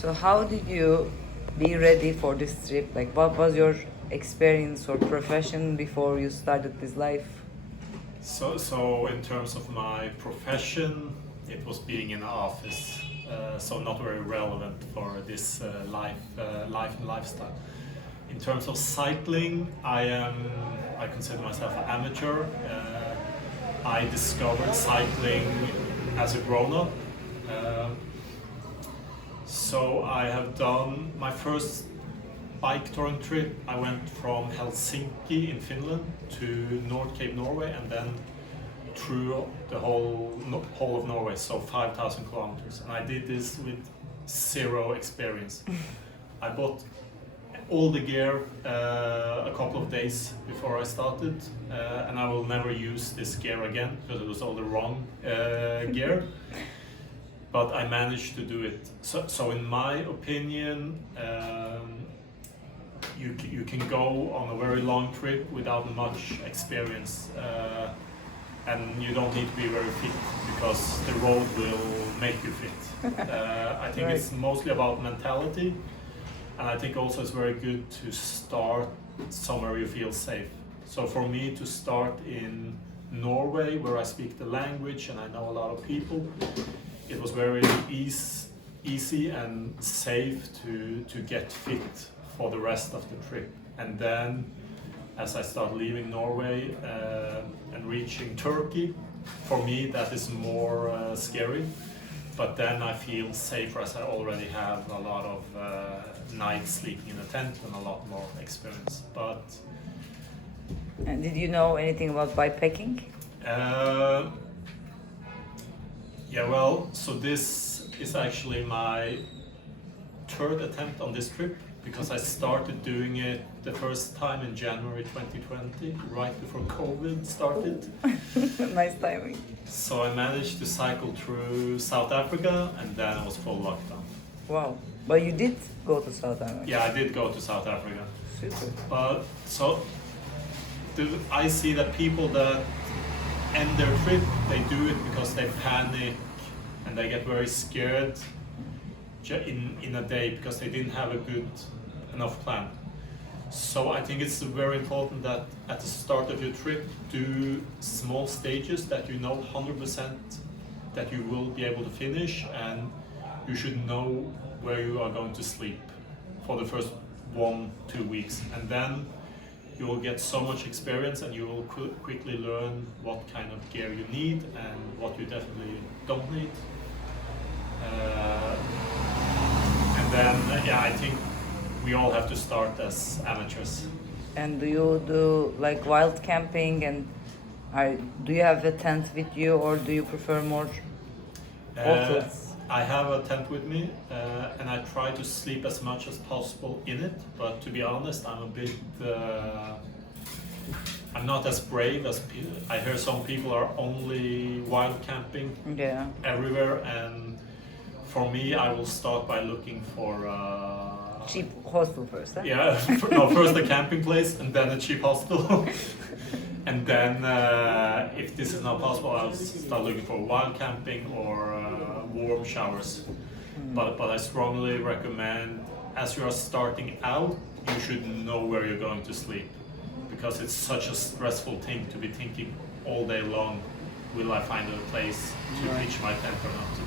So how did you be ready for this trip? Like, what was your experience or profession before you started this life? So in terms of my profession, it was being in the office, so not very relevant for this life and lifestyle. In terms of cycling, I consider myself an amateur. I discovered cycling as a grown-up. So I have done my first bike touring trip. I went from Helsinki in Finland to North Cape, Norway, and then through the whole of Norway, so 5,000 kilometers. And I did this with zero experience. I bought all the gear a couple of days before I started, and I will never use this gear again because it was all the wrong gear. But I managed to do it. So in my opinion, you can go on a very long trip without much experience, and you don't need to be very fit because the road will make you fit. I think Right. It's mostly about mentality, and I think also it's very good to start somewhere you feel safe. So for me to start in Norway, where I speak the language and I know a lot of people, it was very easy and safe to get fit for the rest of the trip. And then as I start leaving Norway and reaching Turkey, for me that is more scary. But then I feel safer as I already have a lot of nights sleeping in a tent and a lot more experience. But And did you know anything about bikepacking? yeah, well, so this is actually my third attempt on this trip because I started doing it the first time in January 2020, right before COVID started. Nice timing. So I managed to cycle through South Africa and then it was full lockdown. Wow. But you did go to South America. Yeah, I did go to South Africa. Super. But so I see that people that end their trip, they do it because they panic and they get very scared in a day because they didn't have a good enough plan. So I think it's very important that at the start of your trip, do small stages that you know 100% that you will be able to finish, and you should know where you are going to sleep for the first 1-2 weeks. And then you will get so much experience and you will quickly learn what kind of gear you need and what you definitely don't need. And then, yeah, I think we all have to start as amateurs. And do you do like wild camping, and do you have a tent with you, or do you prefer more hotels? I have a tent with me, and I try to sleep as much as possible in it. But to be honest, I'm not as brave as I hear some people are only wild camping Yeah. everywhere, and for me, I will start by looking for Cheap hostel first, huh? yeah, first a camping place and then a cheap hostel. And then if this is not possible, I'll start looking for wild camping or warm showers. But I strongly recommend, as you are starting out, you should know where you're going to sleep, because it's such a stressful thing to be thinking all day long, will I find a place to pitch my tent or not?